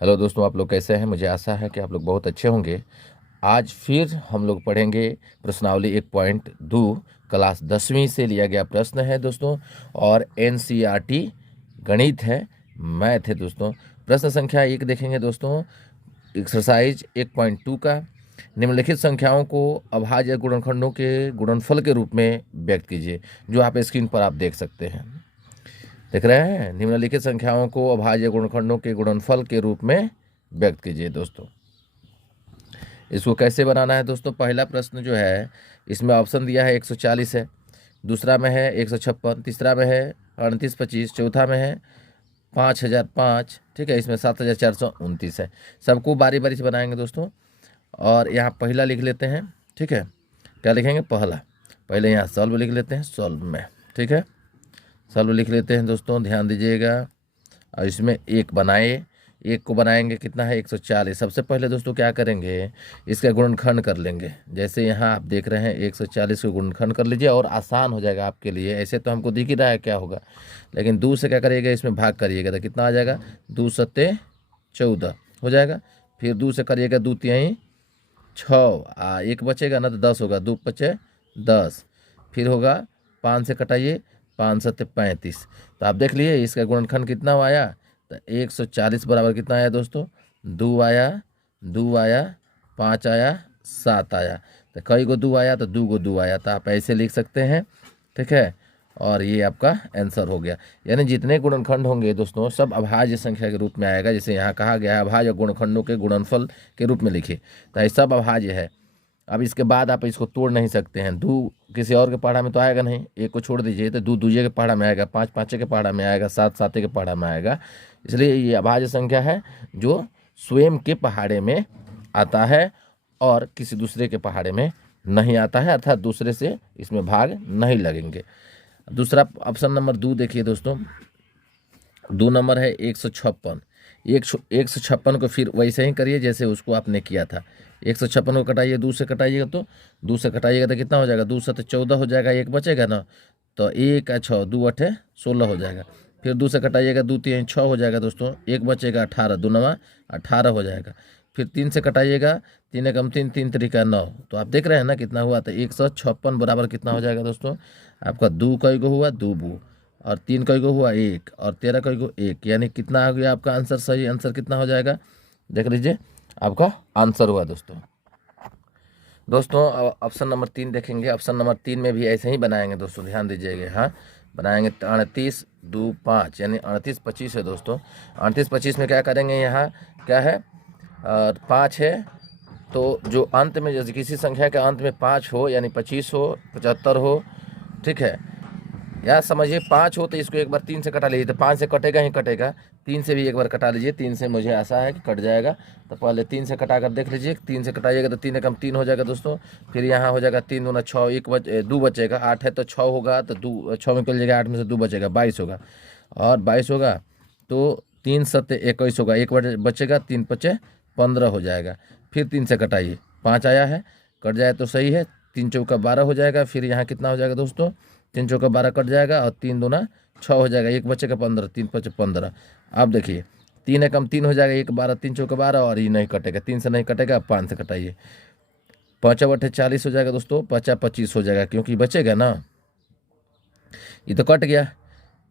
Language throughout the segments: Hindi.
हेलो दोस्तों, आप लोग कैसे हैं। मुझे आशा है कि आप लोग बहुत अच्छे होंगे। आज फिर हम लोग पढ़ेंगे प्रश्नावली 1.2 क्लास 10वीं से लिया गया प्रश्न है दोस्तों, और एनसीईआरटी गणित है, मैथ है दोस्तों। प्रश्न संख्या 1 देखेंगे दोस्तों, एक्सरसाइज 1.2 का। निम्नलिखित संख्याओं को अभाज्य गुणनखंडों के गुणनफल के रूप में व्यक्त कीजिए, जो आप स्क्रीन पर आप देख सकते हैं। देख रहे हैं, निम्नलिखित संख्याओं को अभाज्य गुणनखंडों के गुणनफल के रूप में व्यक्त कीजिए दोस्तों। इसको कैसे बनाना है दोस्तों। पहला प्रश्न जो है, इसमें ऑप्शन दिया है 140 है, दूसरा में है 156, तीसरा में है 3825, चौथा में है 5005, ठीक है, इसमें 7429 है। सबको बारी बारी से बनाएंगे दोस्तों। और यहाँ पहला लिख लेते हैं, ठीक है। क्या लिखेंगे, पहला। पहले यहाँ सॉल्व लिख लेते हैं, सॉल्व में, ठीक है, सॉल्व लिख लेते हैं दोस्तों, ध्यान दीजिएगा। और इसमें एक बनाए, एक को बनाएंगे, कितना है 140। सबसे पहले दोस्तों क्या करेंगे, इसका गुणनखंड कर लेंगे। जैसे यहाँ आप देख रहे हैं 140 को गुणनखंड कर लीजिए और आसान हो जाएगा आपके लिए। ऐसे तो हमको दिख ही रहा है क्या होगा, लेकिन 2 से क्या करिएगा, इसमें भाग करिएगा तो कितना आ जाएगा, 2 सत्ते 14 हो जाएगा। फिर 2 से करिएगा 2 तिहाई 6, एक बचेगा ना तो 10 होगा, 2 पचे 10। फिर होगा 5 से कटाइए, 5 सत्ते 35। तो आप देख लिए इसका गुणनखंड कितना आया, तो 140 बराबर कितना आया दोस्तों, 2 आया, 2 आया, 5 आया, 7 आया। तो कई को 2 आया तो 2 को 2 आया, तो आप ऐसे लिख सकते हैं, ठीक है। और ये आपका आंसर हो गया। यानी जितने गुणनखंड होंगे दोस्तों सब अभाज्य संख्या के रूप में आएगा। जैसे यहाँ कहा गया है अभाज्य गुणनखंडों के गुणनफल के रूप में लिखिए, तो ये सब अभाज्य है। अब इसके बाद आप इसको तोड़ नहीं सकते हैं। 2 किसी और के पहाड़ा में तो आएगा नहीं, एक को छोड़ दीजिए तो 2 दूजे के पहाड़ा में आएगा, 5 पाँचे के पहाड़ा में आएगा, 7 साते के पहाड़ा में आएगा। इसलिए ये अभाज्य संख्या है जो स्वयं के पहाड़े में आता है और किसी दूसरे के पहाड़े में नहीं आता है, अर्थात दूसरे से इसमें भाग नहीं लगेंगे। दूसरा ऑप्शन नंबर 2 देखिए दोस्तों, 2 नंबर है 156। 156 को फिर वैसे ही करिए जैसे उसको आपने किया था। 156 को कटाइए, 2 से कटाइएगा तो 2 से कटाइएगा तो कितना हो जाएगा, 2 से 14 हो जाएगा, एक बचेगा ना, तो 1 और 6, 2 8 16 हो जाएगा। फिर 2 से कटाइएगा, 2 3 6 हो जाएगा दोस्तों, एक बचेगा 18, 2 9 18 हो जाएगा। फिर 3 से कटाइएगा, 3 एकम 3, 3 तरीका 9। तो आप देख रहे हैं ना कितना हुआ, तो 156 बराबर कितना हो जाएगा दोस्तों, आपका 2 कई को हुआ 2 बू, और 3 कई को हुआ 1, और 13 कई को 1, यानी कितना आ गया आपका आंसर। सही आंसर कितना हो जाएगा, देख लीजिए आपका आंसर हुआ दोस्तों। ऑप्शन नंबर 3 देखेंगे। ऑप्शन नंबर 3 में भी ऐसे ही बनाएंगे दोस्तों, ध्यान दीजिएगा। हाँ, बनाएंगे 38 2 5, यानी 38 25 है दोस्तों। 38 25 में क्या करेंगे, यहाँ क्या है, 5 है, तो जो अंत में जैसे किसी संख्या के अंत में 5 हो, यानी 25 हो, 75 हो, ठीक है, या समझिए 5 हो तो इसको एक बार 3 से कटा लीजिए, तो 5 से कटेगा ही कटेगा। 3 से भी एक बार कटा लीजिए, 3 से मुझे आशा है कि कट जाएगा। तो पहले 3 से कटा कर देख लीजिए, 3 से कटाइएगा तो 3 एकम 3 हो जाएगा दोस्तों। फिर यहाँ हो जाएगा 3 दूना 6, 2 बचेगा, 8 है तो 6 होगा, तो 2 6 में निकल जाएगा, 8 में से 2 बचेगा, 22 होगा। और 22 होगा तो 3 सत्ते 21 होगा, एक बचेगा, 3 पचे 15 हो जाएगा। फिर 3 से कटाइए, 5 आया है, कट जाए तो सही है, 3 चौका 12 हो जाएगा। फिर यहाँ कितना हो जाएगा दोस्तों, 3 चौका 12 कट जाएगा, और 3 दूना 6 हो जाएगा, एक बचेगा 15, 3 पचे 15। अब देखिए 3 एकम 3 हो जाएगा, 1 12, 3 चौका 12, और ये नहीं कटेगा, 3 से नहीं कटेगा, 5 से कटाइए, 5 8 40 हो जाएगा दोस्तों, 5 25 हो जाएगा, क्योंकि बचेगा ना, ये तो कट गया।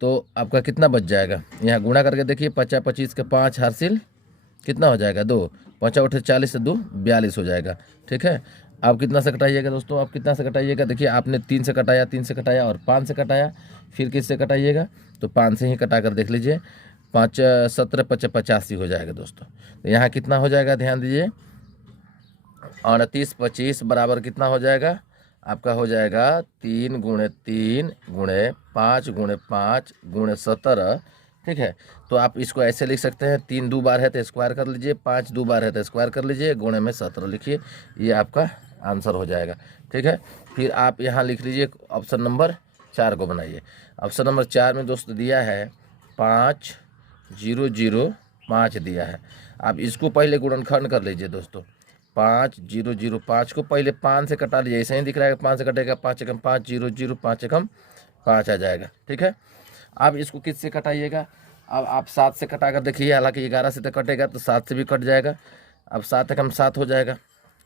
तो आपका कितना बच जाएगा, यहाँ गुणा करके देखिए, 50 25 के 5 हासिल कितना हो जाएगा, 2, 5 8 40 से 2 42 हो जाएगा, ठीक है। आप कितना से कटाइएगा दोस्तों, आप कितना से कटाइएगा, देखिए आपने 3 से कटाया, 3 से कटाया और 5 से कटाया, फिर किससे कटाइएगा, तो 5 से ही कटा कर देख लीजिए, 5 17 5 85 हो जाएगा दोस्तों। तो यहाँ कितना हो जाएगा, ध्यान दीजिए, 38 25 बराबर कितना हो जाएगा, आपका हो जाएगा 3 गुणे 3 गुणे 5 गुणे 5 गुणे 17, ठीक है। तो आप इसको ऐसे लिख सकते हैं, 3 2 बार है तो स्क्वायर कर लीजिए, 5 2 बार है तो स्क्वायर कर लीजिए, गुणे में 17 लिखिए, ये आपका आंसर हो जाएगा, ठीक है। फिर आप यहाँ लिख लीजिए, ऑप्शन नंबर 4 को बनाइए। ऑप्शन नंबर 4 में दोस्त दिया है 5 0 0 5 दिया है। आप इसको पहले गुणनखंड कर लीजिए दोस्तों, 5 0 0 5 को पहले 5 से कटा लीजिए, ऐसे ही दिख रहा है, 5 से कटेगा, 5 एकम 5 0 0 5 एकम 5 आ जाएगा, ठीक है। अब इसको किससे कटाइएगा, अब आप 7 से कटा कर देखिए, हालांकि 11 से तो कटेगा तो 7 से भी कट जाएगा। अब 7 एकम 7 हो जाएगा,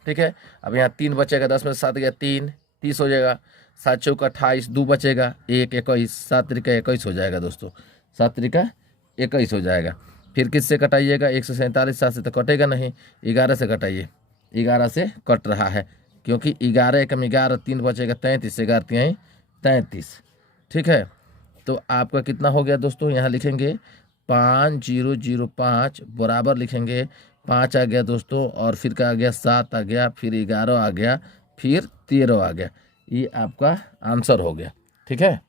ठीक है। अब यहाँ 3 बचेगा, 10 में से 7 गया 3, 30 हो जाएगा। 7 चौका 28, 2 बचेगा 1, 21, 7 त्रिका 21 हो जाएगा दोस्तों, 7 त्रिका 21 हो जाएगा। फिर किससे कटाइएगा, 147, 7 से तो कटेगा नहीं, 11 से कटाइए, 11 से कट रहा है, क्योंकि 11 एकम 11, 3 बचेगा 33, 11 3 33, ठीक है। तो आपका कितना हो गया दोस्तों, यहाँ लिखेंगे 5005 बराबर लिखेंगे 5 आ गया दोस्तों, और फिर क्या आ गया 7 आ गया, फिर 11 आ गया, फिर 13 आ गया। ये आपका आंसर हो गया, ठीक है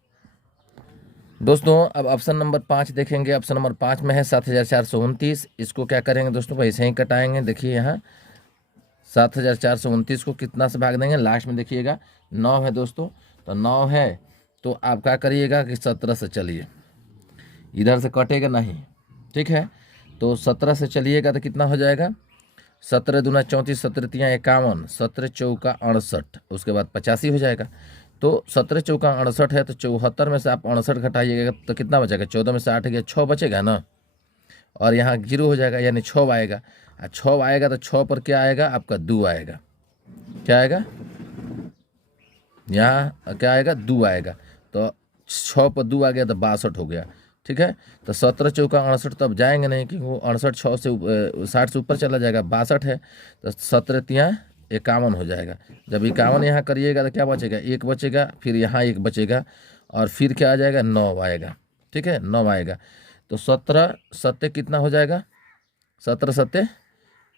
दोस्तों। अब ऑप्शन नंबर 5 देखेंगे। ऑप्शन नंबर 5 में है 7429। इसको क्या करेंगे दोस्तों, वैसे ही कटाएंगे। देखिए यहाँ 7429 को कितना से भाग देंगे, लास्ट में देखिएगा 9 है दोस्तों, तो 9 है तो आप क्या करिएगा कि 17 से चलिए, इधर से कटेगा नहीं, ठीक है। तो 17 से चलिएगा तो कितना हो जाएगा, 17 दूना 34, 17 तिया 51, 17 चौका 68, उसके बाद 85 हो जाएगा। तो 17 चौका 68 है, तो 74 में से आप 68 घटाइएगा तो कितना बचेगा, 14 में से 8 गया 6 बचेगा ना, और यहाँ 0 हो जाएगा, यानी 6 आएगा। 6 आएगा तो 6 पर क्या आएगा आपका 2 आएगा, क्या आएगा यहाँ, क्या आएगा 2 आएगा। तो 6 पर 2 आ गया तो 62 हो गया, ठीक है। तो 17 चौका 68 तो अब जाएंगे नहीं, क्योंकि वो 68 6 से 60 से ऊपर चला जाएगा, 62 है, तो 17 तिया 51 हो जाएगा। जब 51 यहाँ करिएगा तो क्या बचेगा, 1 बचेगा, फिर यहाँ 1 बचेगा, और फिर क्या आ जाएगा 9 आएगा, ठीक है, 9 आएगा। तो 17 सत्ते कितना हो जाएगा, 17 सत्ते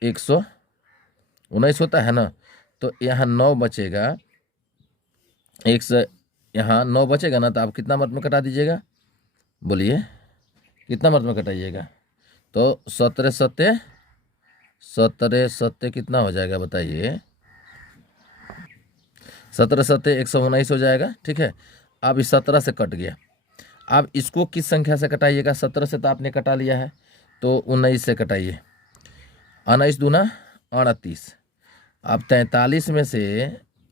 119 होता है ना, तो यहाँ 9 बचेगा, 1 से यहाँ 9 बचेगा ना, तो आप कितना मत में कटा दीजिएगा, बोलिए कितना मत में कटाइएगा। तो 17 सत्ते कितना हो जाएगा बताइए, 17 सत्ते 119 हो जाएगा, ठीक है। अब इस 17 से कट गया, अब इसको किस संख्या से कटाइएगा, 17 से तो आपने कटा लिया है, तो 19 से कटाइए, 19 दूना 38। अब 43 में से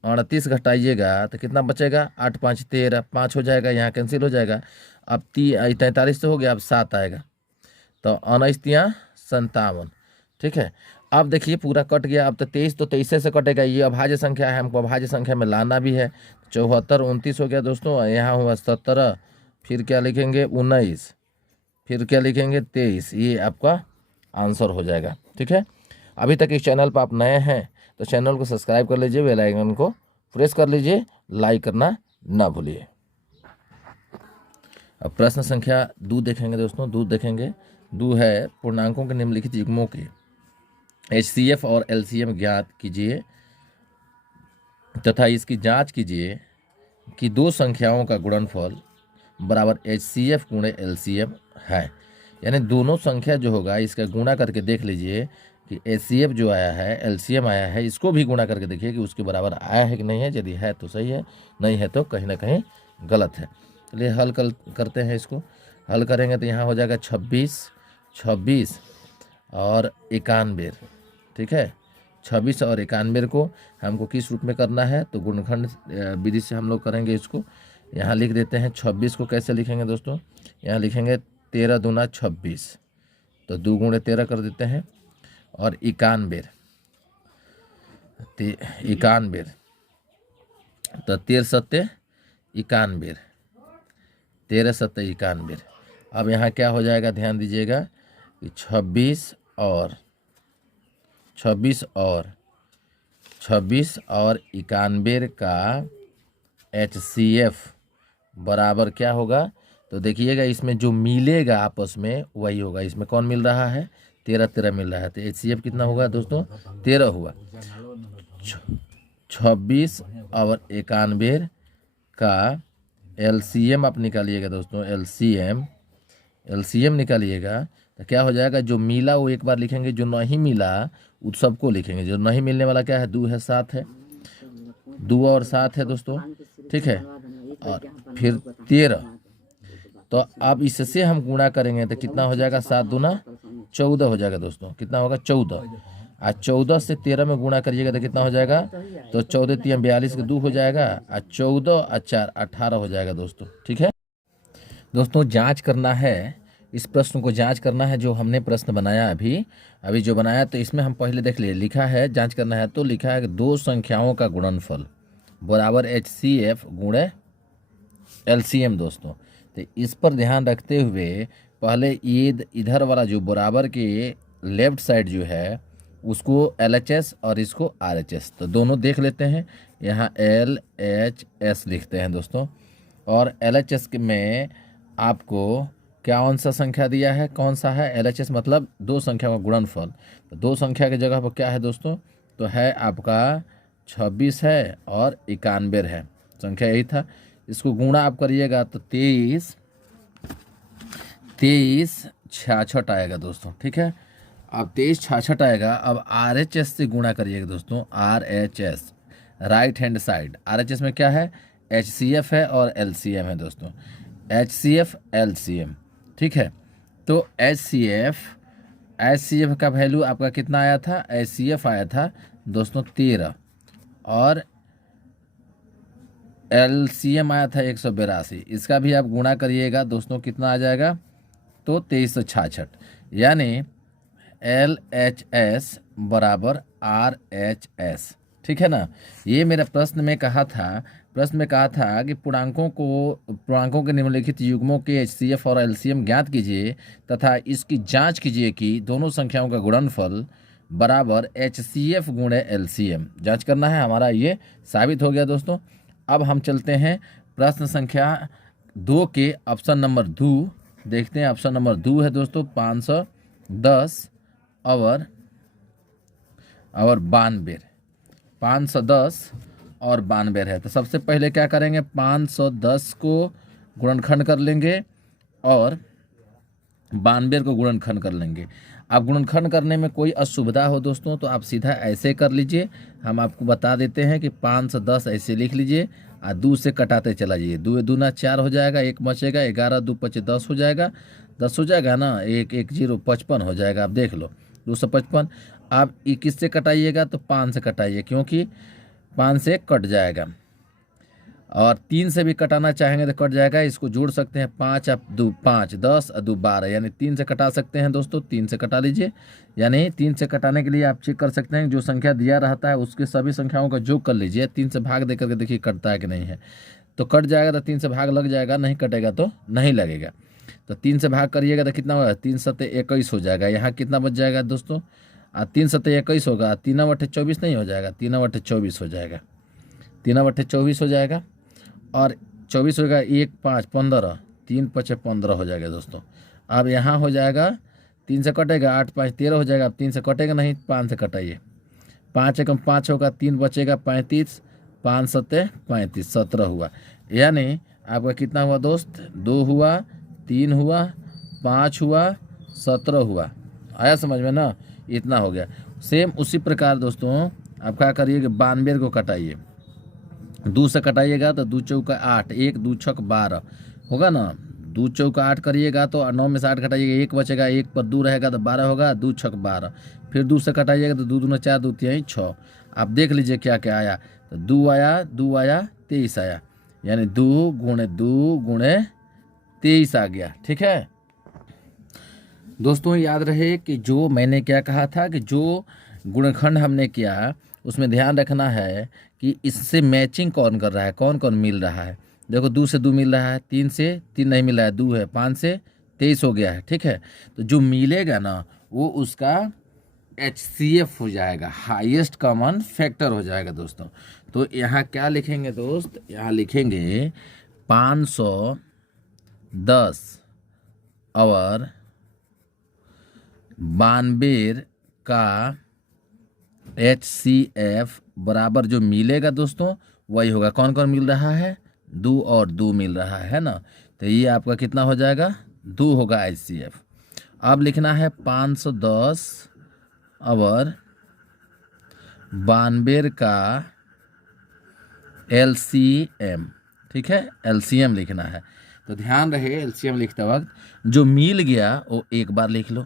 38 घटाइएगा तो कितना बचेगा, 8 5 13, 5 हो जाएगा, यहाँ कैंसिल हो जाएगा। अब 43 तो हो गया, अब 7 आएगा, तो 19 तिया 57, ठीक है। अब देखिए पूरा कट गया। अब तो 23 तो 23 से कटेगा, ये अभाज्य संख्या है, हमको अभाज्य संख्या में लाना भी है। 74 29 हो गया दोस्तों, यहाँ हुआ 17, फिर क्या लिखेंगे 19, फिर क्या लिखेंगे 23, ये आपका आंसर हो जाएगा, ठीक है। अभी तक इस चैनल पर आप नए हैं तो चैनल को सब्सक्राइब कर लीजिए, बेल आइकन को प्रेस कर लीजिए, लाइक करना ना भूलिए। अब प्रश्न संख्या 2 देखेंगे दोस्तों। 2 देखेंगे, 2 है पूर्णांकों के निम्नलिखित युग्मों के HCF और LCM ज्ञात कीजिए तथा इसकी जांच कीजिए कि दो संख्याओं का गुणनफल बराबर HCF गुणे LCM है। यानी दोनों संख्या जो होगा इसका गुणा करके देख लीजिए कि HCF जो आया है LCM आया है, इसको भी गुणा करके देखिए कि उसके बराबर आया है कि नहीं है। यदि है तो सही है, नहीं है तो कहीं ना कहीं गलत है। चलिए हल करते हैं। इसको हल करेंगे तो यहाँ हो जाएगा 26 और 91, ठीक है। 26 और 91 को हमको किस रूप में करना है, तो गुणनखंड विधि से हम लोग करेंगे। इसको यहाँ लिख देते हैं। 26 को कैसे लिखेंगे दोस्तों, यहाँ लिखेंगे 13 दूना 26, तो 2 गुणे 13 कर देते हैं, और 91 तो 13 सत्ते 91, 13 सत्ते 91। अब यहाँ क्या हो जाएगा, ध्यान दीजिएगा कि 26 और 91 का HCF बराबर क्या होगा, तो देखिएगा इसमें जो मिलेगा आपस में वही होगा। इसमें कौन मिल रहा है, 13 मिल रहा है, तो HCF कितना होगा दोस्तों, 13 हुआ। 26 और 91 का LCM आप निकालिएगा दोस्तों, LCM निकालिएगा तो क्या हो जाएगा, जो मिला वो एक बार लिखेंगे, जो नहीं मिला उस सबको लिखेंगे। जो नहीं मिलने वाला क्या है, 2 है 7 है, 2 और 7 है दोस्तों, ठीक है, और फिर 13। तो अब इससे हम गुणा करेंगे तो कितना हो जाएगा, 7 दूना 14 हो जाएगा दोस्तों। कितना होगा 14, आज 14 से 13 में गुणा करिएगा तो कितना हो जाएगा, तो 14 3 42 के 2 हो जाएगा, आज 14 और 4 18 हो जाएगा दोस्तों, ठीक है। दोस्तों जांच करना है इस प्रश्न को जांच करना है। जो हमने प्रश्न बनाया अभी जो बनाया, तो इसमें हम पहले देख लिए, लिखा है जांच करना है, तो लिखा है कि दो संख्याओं का गुणनफल बराबर HCF गुणे LCM दोस्तों। तो इस पर ध्यान रखते हुए पहले ये इधर वाला जो बराबर के लेफ्ट साइड जो है उसको LHS और इसको RHS, तो दोनों देख लेते हैं। यहाँ LHS लिखते हैं दोस्तों, और LHS में आपको कौन सा संख्या दिया है, कौन सा है LHS मतलब दो संख्या का गुणनफल। तो दो संख्या की जगह पर क्या है दोस्तों, तो है आपका 26 है और 91 है, संख्या यही था। इसको गुणा आप करिएगा तो 23 66 आएगा दोस्तों, ठीक है। अब 23 66 आएगा। अब RHS से गुणा करिएगा दोस्तों, RHS right hand side. RHS में क्या है, HCF है और LCM है दोस्तों, HCF LCM, ठीक है। तो HCF का वैल्यू आपका कितना आया था, HCF आया था दोस्तों 13 और LCM आया था 182। इसका भी आप गुणा करिएगा दोस्तों, कितना आ जाएगा, तो 2366, यानी LHS बराबर RHS, ठीक है ना। ये मेरा प्रश्न में कहा था कि पूर्णांकों के निम्नलिखित युग्मों के HCF और LCM ज्ञात कीजिए तथा इसकी जांच कीजिए कि दोनों संख्याओं का गुणनफल बराबर HCF गुणे LCM। जांच करना है हमारा, ये साबित हो गया दोस्तों। अब हम चलते हैं प्रश्न संख्या 2 के ऑप्शन नंबर 2 देखते हैं। ऑप्शन नंबर 2 है दोस्तों 510 और 92, 510 और 92 है। तो सबसे पहले क्या करेंगे, 510 को गुणनखंड कर लेंगे और 92 को गुणनखंड कर लेंगे। आप गुणनखंड करने में कोई असुविधा हो दोस्तों तो आप सीधा ऐसे कर लीजिए। हम आपको बता देते हैं कि 510 ऐसे लिख लीजिए और 2 से कटाते चला जाइए। 2 दूना 4 हो जाएगा, 1 बचेगा, 11 2 5 10 हो जाएगा, 10 हो जाएगा ना, 1 1 0 55 हो जाएगा। आप देख लो 255। आप 21 से कटाइएगा तो 5 से कटाइए, क्योंकि 5 से कट जाएगा, और 3 से भी कटाना चाहेंगे तो कट जाएगा। इसको जोड़ सकते हैं, 5 आप 2 5 10 और 2 12, यानी 3 से कटा सकते हैं दोस्तों। 3 से कटा लीजिए, यानी 3 से कटाने के लिए आप चेक कर सकते हैं, जो संख्या दिया रहता है उसके सभी संख्याओं का योग कर लीजिए। 3 से भाग दे करके देखिए कटता है कि नहीं है, तो कट जाएगा तो 3 से भाग लग जाएगा, नहीं कटेगा तो नहीं लगेगा। तो 3 से भाग करिएगा तो कितना होगा, 3 सत्ते 21 हो जाएगा। यहाँ कितना बच जाएगा दोस्तों, 3 सत्ते 21 होगा, 3 बटे 24 नहीं हो जाएगा, 3 बटे 24 हो जाएगा, 3 बटे 24 हो जाएगा, और 24 होगा 1 5 15, 3 5 15 हो जाएगा दोस्तों। अब यहाँ हो जाएगा 3 से कटेगा, 8 5 13 हो जाएगा। अब 3 से कटेगा नहीं, 5 से कटाइए, 5 एकम 5 होगा, 3 बचेगा 35, 5 सत्ते 35, 17 हुआ। यानी आपका कितना हुआ दोस्त, 2 हुआ, 3 हुआ, 5 हुआ, 17 हुआ। आया समझ में ना, इतना हो गया। सेम उसी प्रकार दोस्तों आप क्या करिए कि 92 को कटाइए। 2 से कटाइएगा तो 2 चौका 8, 1 2 6 12 होगा ना। 2 चौका 8 करिएगा तो 9 में से 8 कटाइएगा, 1 बचेगा, 1 पर 2 रहेगा तो 12 होगा, 2 6 12। फिर 2 से कटाइएगा तो 2 दूना 4, 2 3 6। आप देख लीजिए क्या क्या आया, तो 2 आया 23 आया, यानी 2 गुणे 23 आ गया, ठीक है दोस्तों। याद रहे कि जो मैंने क्या कहा था कि जो गुणनखंड हमने किया उसमें ध्यान रखना है कि इससे मैचिंग कौन कर रहा है, कौन कौन मिल रहा है। देखो 2 से 2 मिल रहा है, 3 से 3 नहीं मिल रहा है, 2 है, 5 से 23 हो गया है, ठीक है। तो जो मिलेगा ना वो उसका HCF हो जाएगा, हाईएस्ट कॉमन फैक्टर हो जाएगा दोस्तों। तो यहाँ क्या लिखेंगे दोस्त, यहाँ लिखेंगे 510 और 92 का HCF बराबर जो मिलेगा दोस्तों वही होगा। कौन कौन मिल रहा है, 2 और 2 मिल रहा है ना, तो ये आपका कितना हो जाएगा, 2 होगा HCF। अब लिखना है 510 और 92 का LCM, ठीक है, LCM लिखना है। तो ध्यान रहे LCM लिखते वक्त जो मिल गया वो एक बार लिख लो,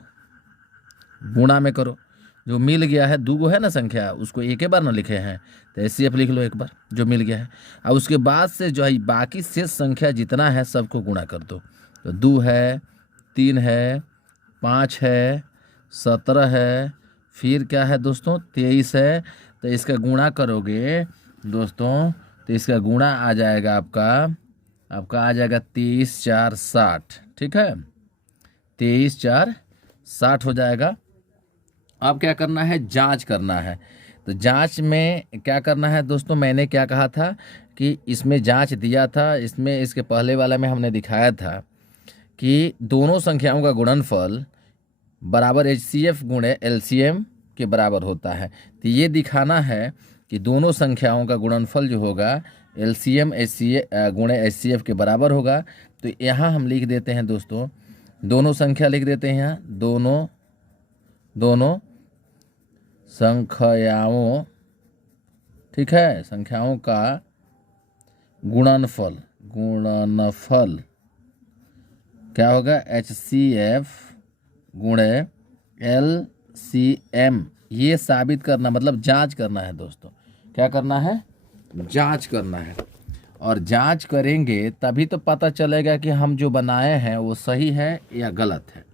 गुणा में करो। जो मिल गया है 2 है ना संख्या, उसको एक ही बार ना लिखे हैं, तो HCF लिख लो एक बार जो मिल गया है। और उसके बाद से जो है बाकी शेष संख्या जितना है सबको गुणा कर दो। तो 2 है, 3 है, 5 है, 17 है, फिर क्या है दोस्तों 23 है। तो इसका गुणा करोगे दोस्तों तो इसका गुणा आ जाएगा आपका आ जाएगा 23 4 60। ठीक है, 23 4 60 हो जाएगा। अब क्या करना है, जांच करना है। तो जांच में क्या करना है दोस्तों, मैंने क्या कहा था कि इसमें जांच दिया था, इसमें इसके पहले वाला में हमने दिखाया था कि दोनों संख्याओं का गुणनफल बराबर HCF गुणे LCM के बराबर होता है। तो ये दिखाना है कि दोनों संख्याओं का गुणनफल जो होगा LCM गुणे HCF के बराबर होगा। तो यहाँ हम लिख देते हैं दोस्तों, दोनों संख्या लिख देते हैं यहाँ, दोनों संख्याओं, ठीक है, संख्याओं का गुणनफल क्या होगा HCF गुणे LCM। ये साबित करना मतलब जांच करना है दोस्तों। क्या करना है, जांच करना है। और जांच करेंगे तभी तो पता चलेगा कि हम जो बनाए हैं वो सही है या गलत है।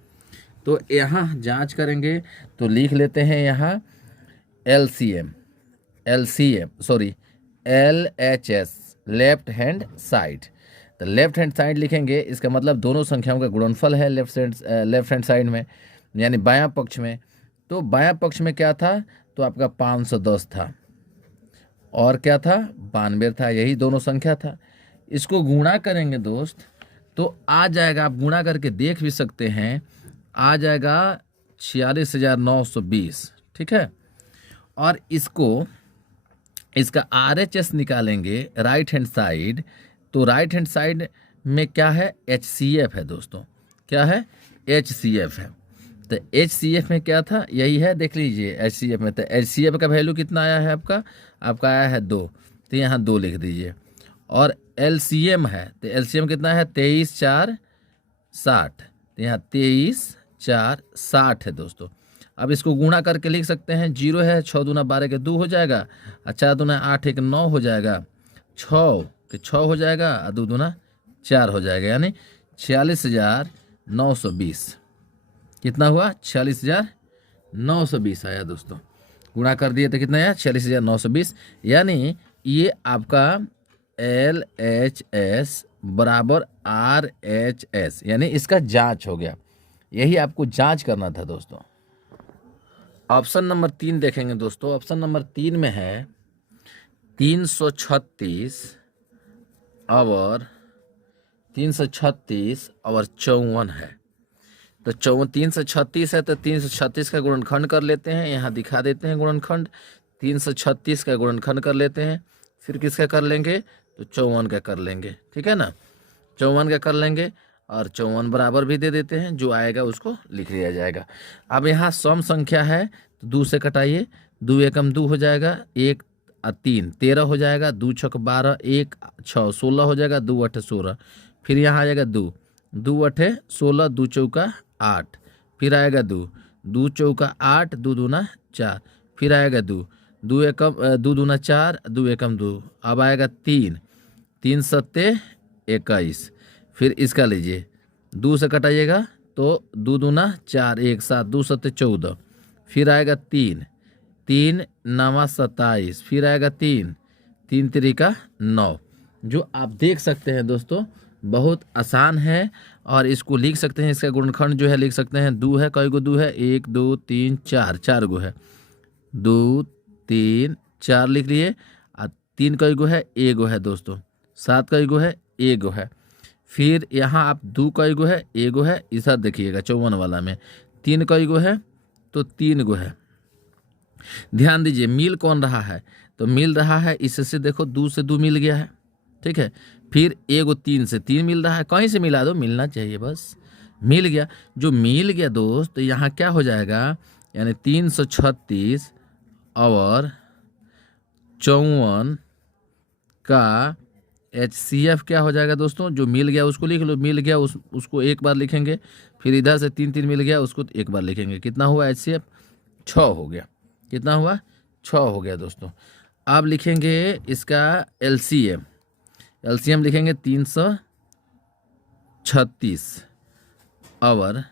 तो यहाँ जांच करेंगे तो लिख लेते हैं यहाँ LHS लेफ्ट हैंड साइड। तो लेफ्ट हैंड साइड लिखेंगे, इसका मतलब दोनों संख्याओं का गुणनफल है लेफ्ट हैंड साइड में, यानी बायां पक्ष में। तो बायां पक्ष में क्या था, तो आपका 510 था और क्या था 92 था, यही दोनों संख्या था। इसको गुणा करेंगे दोस्त तो आ जाएगा, आप गुणा करके देख भी सकते हैं, आ जाएगा 46,920। ठीक है, और इसका RHS निकालेंगे राइट हैंड साइड। तो राइट हैंड साइड में क्या है, HCF है दोस्तों, क्या है HCF है। तो HCF में क्या था, यही है, देख लीजिए HCF में। तो HCF का वैल्यू कितना आया है आपका आया है 2, तो यहाँ 2 लिख दीजिए। और LCM है, तो LCM कितना है 23 4 60, तो यहाँ 23 4 60 है दोस्तों। अब इसको गुणा करके लिख सकते हैं, 0 है, 6 दूना 12 के 2 हो जाएगा, 4 दूना 8 1 9 हो जाएगा, 6 के 6 हो जाएगा, 2 दूना 4 हो जाएगा, यानी 46,920। कितना हुआ 46,920 आया दोस्तों। गुणा कर दिए तो कितना आया 46,920। यानी ये आपका LHS बराबर RHS, यानी इसका जांच हो गया। यही आपको जांच करना था दोस्तों। ऑप्शन नंबर 3 देखेंगे दोस्तों। ऑप्शन नंबर 3 में है 336 और 54 है। तो 336 है, तो 336 का गुणनखंड कर लेते हैं, यहाँ दिखा देते हैं गुणनखंड। 336 का गुणनखंड कर लेते हैं, फिर किसका कर लेंगे, तो 54 का कर लेंगे। ठीक है ना, 54 का कर लेंगे और 54 बराबर भी दे देते हैं, जो आएगा उसको लिख लिया जाएगा। अब यहाँ सम संख्या है तो 2 से कटाइए, 2 एकम 2 हो जाएगा, 1 और 3 13 हो जाएगा, 2 छक 12, 1 6 16 हो जाएगा, 2 8 16। फिर यहाँ आ जाएगा 2 8 16, 2 चौका 8, फिर आएगा 2 चौका 8, 2 दूना 4, फिर आएगा 2 एकम 2 दूना 4, 2 एकम 2। अब आएगा 3 सत्ते 21। फिर इसका लीजिए 2 से कटाइएगा तो 2 दूना 4, 1 7, 2 सत्ते 14। फिर आएगा 3 9 27, फिर आएगा 3 त्रिका 9। जो आप देख सकते हैं दोस्तों बहुत आसान है, और इसको लिख सकते हैं। इसका गुणनखंड जो है लिख सकते हैं, 2 है, कई गो 2 है, 1 2 3 4, 4 गो है, 2 3 4 लिख लिए। 3 कई गो है, 1 गो है दोस्तों, 7 कई गो है, 1 गो है। फिर यहाँ आप 2 कई गो है, 1 गो है, इधर देखिएगा 54 वाला में 3 कई गो है, तो 3 गो है। ध्यान दीजिए मिल कौन रहा है, तो मिल रहा है इससे, देखो 2 से 2 मिल गया है। ठीक है, फिर 1 3 से 3 मिल रहा है, कहीं से मिला दो, मिलना चाहिए, बस मिल गया। जो मिल गया दोस्त, तो यहाँ क्या हो जाएगा, यानी 336 और 54 का HCF क्या हो जाएगा दोस्तों, जो मिल गया उसको लिख लो, मिल गया उसको एक बार लिखेंगे, फिर इधर से 3 मिल गया उसको एक बार लिखेंगे। कितना हुआ HCF 6 हो गया। कितना हुआ 6 हो गया दोस्तों। अब लिखेंगे इसका LCM लिखेंगे 336 और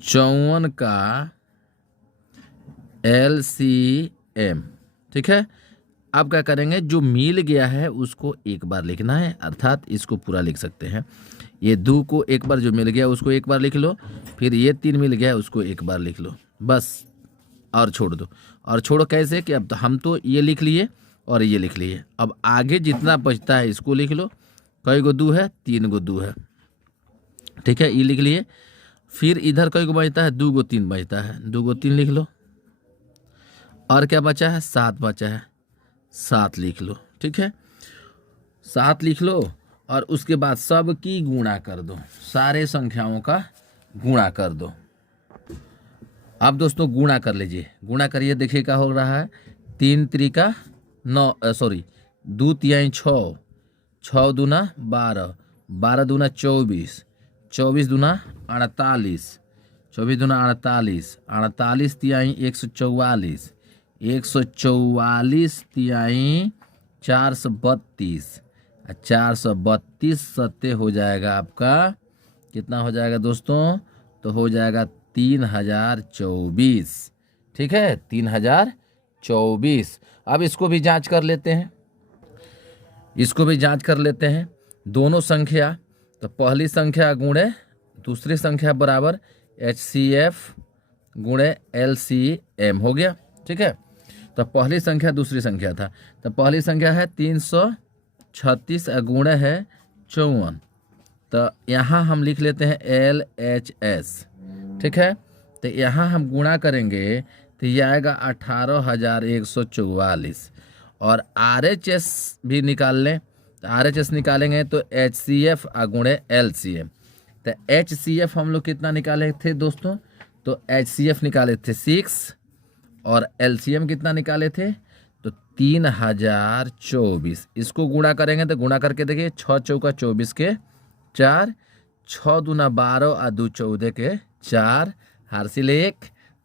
54 का LCM। ठीक है, अब क्या करेंगे, जो मिल गया है उसको एक बार लिखना है, अर्थात इसको पूरा लिख सकते हैं। ये 2 को एक बार जो मिल गया उसको एक बार लिख लो, फिर ये 3 मिल गया उसको एक बार लिख लो, बस, और छोड़ दो। और छोड़ो कैसे कि अब तो हम तो ये लिख लिए और ये लिख लिए, अब आगे जितना बचता है इसको लिख लो। कई गो 2 है, 3 गो 2 है। ठीक है, ये लिख लिए। फिर इधर कई गो बचता है, 2 गो 3 बचता है, 2 गो 3 लिख लो। और क्या बचा है, 7 बचा है, 7 लिख लो। ठीक है, 7 लिख लो और उसके बाद सब की गुणा कर दो, सारे संख्याओं का गुणा कर दो। अब दोस्तों गुणा कर लीजिए, गुणा करिए, देखिए क्या हो रहा है। 3 त्रिका 9, सॉरी 2 तिहाई 6, 6 दूना 12, 12 दूना 24, 24 दूना 48, 24 दूना 48, 48 तिहाई 144, 144 तिहाई 432, 432 सत्ते हो जाएगा आपका, कितना हो जाएगा दोस्तों, तो हो जाएगा 3024। ठीक है, 3024। अब इसको भी जांच कर लेते हैं, इसको भी जांच कर लेते हैं। दोनों संख्या, तो पहली संख्या गुणे दूसरी संख्या बराबर HCF गुणे LCM हो गया। ठीक है, तो पहली संख्या दूसरी संख्या था, तो पहली संख्या है 336 गुणे है 54, तो यहाँ हम लिख लेते हैं LHS। ठीक है, तो यहाँ हम गुणा करेंगे तो ये आएगा 18,144। और RHS भी निकाल लें, तो RHS निकालेंगे तो HCF गुणे LCM। तो HCF हम लोग कितना निकाले थे दोस्तों, तो HCF निकाले थे 6 और LCM कितना निकाले थे, तो 3024। इसको गुणा करेंगे तो गुणा करके देखिए, 6 चौका 24 के 4, 6 दूना 12 और 2 14 के 4, हासिल 1,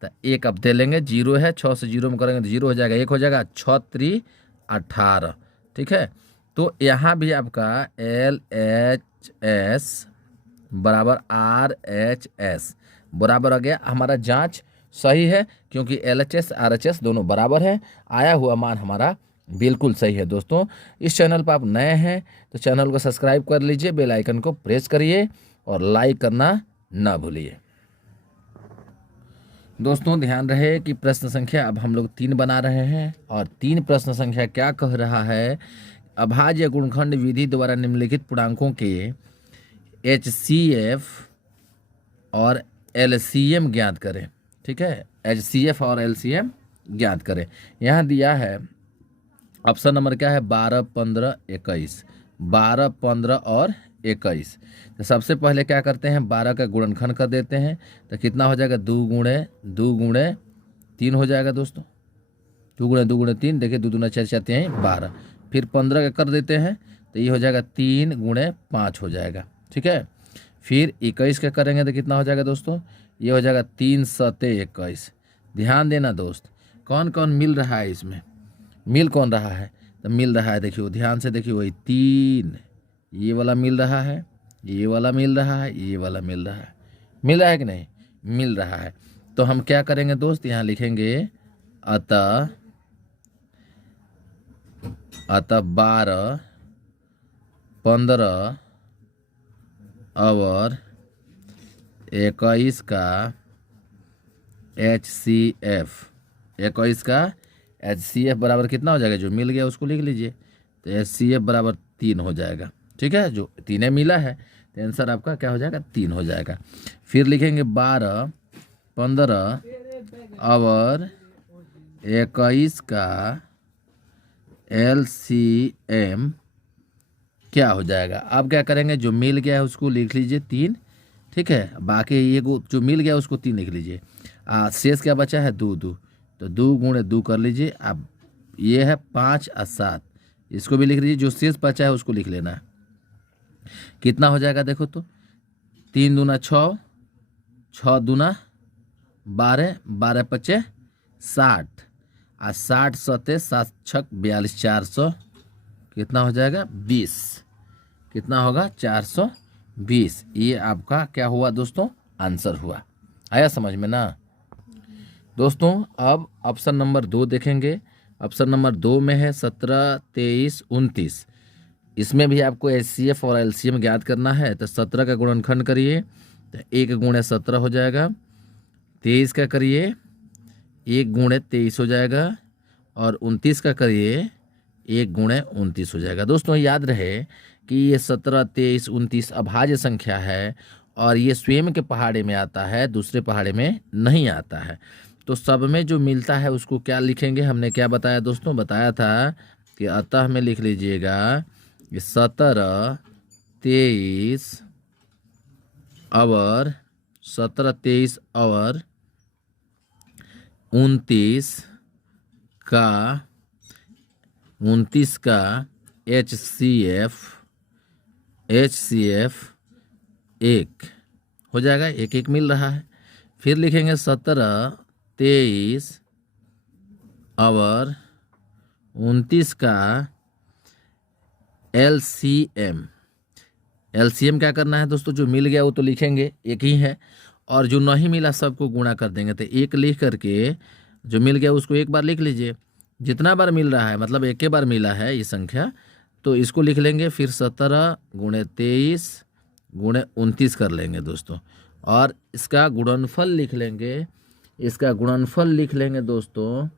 तो 1 अब दे लेंगे, 0 है, 6 से 0 में करेंगे तो 0 हो जाएगा, 1 हो जाएगा, 6 3 18। ठीक है, तो यहाँ भी आपका LHS बराबर RHS बराबर आ गया। हमारा जांच सही है क्योंकि LHS RHS दोनों बराबर है, आया हुआ मान हमारा बिल्कुल सही है। दोस्तों, इस चैनल पर आप नए हैं तो चैनल को सब्सक्राइब कर लीजिए, बेल आइकन को प्रेस करिए और लाइक करना ना भूलिए। दोस्तों, ध्यान रहे कि प्रश्न संख्या अब हम लोग 3 बना रहे हैं और 3 प्रश्न संख्या क्या कह रहा है, अभाज्य गुणनखंड विधि द्वारा निम्नलिखित पूर्णांकों के HCF और LCM ज्ञात करें। ठीक है, HCF और LCM ज्ञात करें। यहाँ दिया है ऑप्शन नंबर क्या है, 12 15 21, 12 15 और 21। तो सबसे पहले क्या करते हैं, 12 का गुणनखंड कर देते हैं, तो कितना हो जाएगा, 2 गुणे 3 हो जाएगा दोस्तों, 2 गुणे 3, देखिए 2 दूना 4 4 3 12। फिर 15 का कर देते हैं तो ये हो जाएगा 3 गुणे 5 हो जाएगा। ठीक है, फिर 21 का करेंगे तो कितना हो जाएगा दोस्तों, ये हो जाएगा 3 सते 21। ध्यान देना दोस्त, कौन कौन मिल रहा है इसमें, मिल कौन रहा है, तो मिल रहा है, देखिए ध्यान से देखिए, वही 3, ये वाला मिल रहा है, ये वाला मिल रहा है, ये वाला मिल रहा है, मिल रहा है कि नहीं, मिल रहा है। तो हम क्या करेंगे दोस्त, यहाँ लिखेंगे अतः 12 15 और 21 का HCF, 21 का HCF बराबर कितना हो जाएगा, जो मिल गया उसको लिख लीजिए, तो HCF बराबर 3 हो जाएगा। ठीक है, जो 3 मिला है तो आंसर आपका क्या हो जाएगा, 3 हो जाएगा। फिर लिखेंगे 12 15 और 21 का LCM क्या हो जाएगा। अब क्या करेंगे, जो मिल गया है उसको लिख लीजिए 3। ठीक है, बाकी ये जो मिल गया उसको 3 लिख लीजिए। शेष क्या बचा है, 2 2, तो 2 गुणे 2 कर लीजिए। अब ये है 5 और 7, इसको भी लिख लीजिए, जो शेष बचा है उसको लिख लेना है। कितना हो जाएगा देखो तो, 3 दूना 6, 6 दूना 12, 12 पचे 60 और 60 सते 7 छक 42, 400 कितना हो जाएगा 20, कितना होगा 420। 20। ये आपका क्या हुआ दोस्तों, आंसर हुआ। आया समझ में ना दोस्तों। अब ऑप्शन नंबर 2 देखेंगे। ऑप्शन नंबर 2 में है 17, 23, 29। इसमें भी आपको HCF और LCM ज्ञात करना है। तो 17 का गुणनखंड करिए तो 1 गुणे 17 हो जाएगा। 23 का करिए 1 गुणे 23 हो जाएगा। और 29 का करिए 1 गुणे 29 हो जाएगा। दोस्तों याद रहे कि ये 17, 23, 29 अभाज्य संख्या है और ये स्वयं के पहाड़े में आता है, दूसरे पहाड़े में नहीं आता है। तो सब में जो मिलता है उसको क्या लिखेंगे, हमने क्या बताया दोस्तों, बताया था कि अतः में लिख लीजिएगा 17, 23 और 17, 23 और 29 का HCF 1 हो जाएगा। 1 मिल रहा है। फिर लिखेंगे 17, 23 और 29 का LCM क्या करना है दोस्तों, जो मिल गया वो तो लिखेंगे, 1 ही है। और जो नहीं मिला सबको गुणा कर देंगे। तो 1 लिख करके जो मिल गया उसको 1 बार लिख लीजिए। जितना बार मिल रहा है मतलब 1 बार मिला है ये संख्या, तो इसको लिख लेंगे। फिर 17 गुणे 23 गुणे 29 कर लेंगे दोस्तों। और इसका गुणनफल लिख लेंगे। दोस्तों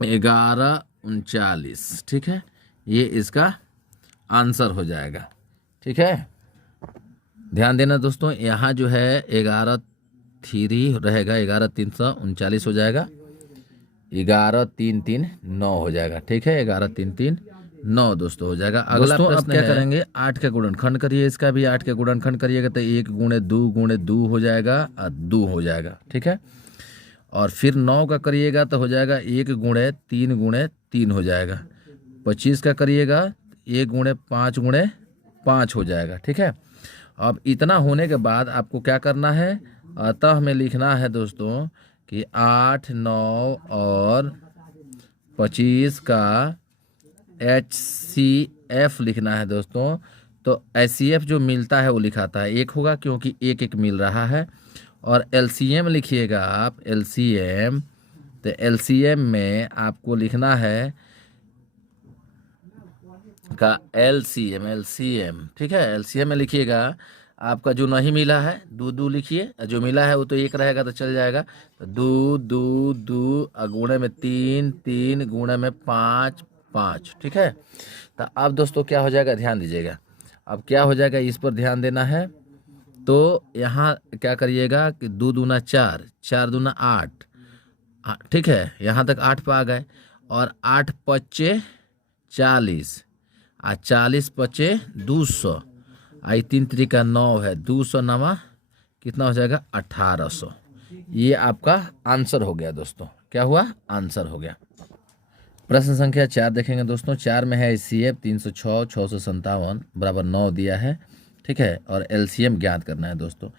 11, 39। ठीक है, ये इसका आंसर हो जाएगा। ठीक है, ध्यान देना दोस्तों। यहाँ जो है 11 3 रहेगा, 11 3 39 हो जाएगा। 11 3 3 9 हो जाएगा। ठीक है, 11 3 3 9 दोस्तों हो जाएगा। अगला प्रश्न क्या करेंगे, 8 का गुणनखंड करिए। इसका भी 8 का गुणनखंड करिएगा तो 1 गुणे 2 हो जाएगा और 2 हो जाएगा। ठीक है, और फिर 9 का करिएगा तो हो जाएगा 1 गुणे 3 हो जाएगा। 25 का करिएगा 1 गुणे 5 हो जाएगा। ठीक है, अब इतना होने के बाद आपको क्या करना है, अतः में लिखना है दोस्तों कि 8, 9 और 25 का HCF लिखना है दोस्तों। तो HCF जो मिलता है वो लिखाता है 1 होगा, क्योंकि 1 मिल रहा है। और LCM लिखिएगा आप, LCM। तो LCM में आपको लिखना है का LCM। ठीक है, LCM में लिखिएगा आपका जो नहीं मिला है 2 लिखिए, जो मिला है वो तो 1 रहेगा तो चल जाएगा। तो 2 गुणे में 3 गुणे में 5। ठीक है, तो अब दोस्तों क्या हो जाएगा, ध्यान दीजिएगा। अब क्या हो जाएगा इस पर ध्यान देना है। तो यहाँ क्या करिएगा कि 2 दूना 4, 4 दूना 8। ठीक है, यहाँ तक 8 पे आ गए। और 8 पच्चे 40 और 40 पच्चे 200। आई 3 त्रिका 9 है, 200 नमा कितना हो जाएगा, 1800। ये आपका आंसर हो गया दोस्तों। क्या हुआ, आंसर हो गया। प्रश्न संख्या 4 देखेंगे दोस्तों। 4 में है HCF 306, 657 बराबर 9 दिया है। ठीक है, और LCM ज्ञात करना है दोस्तों।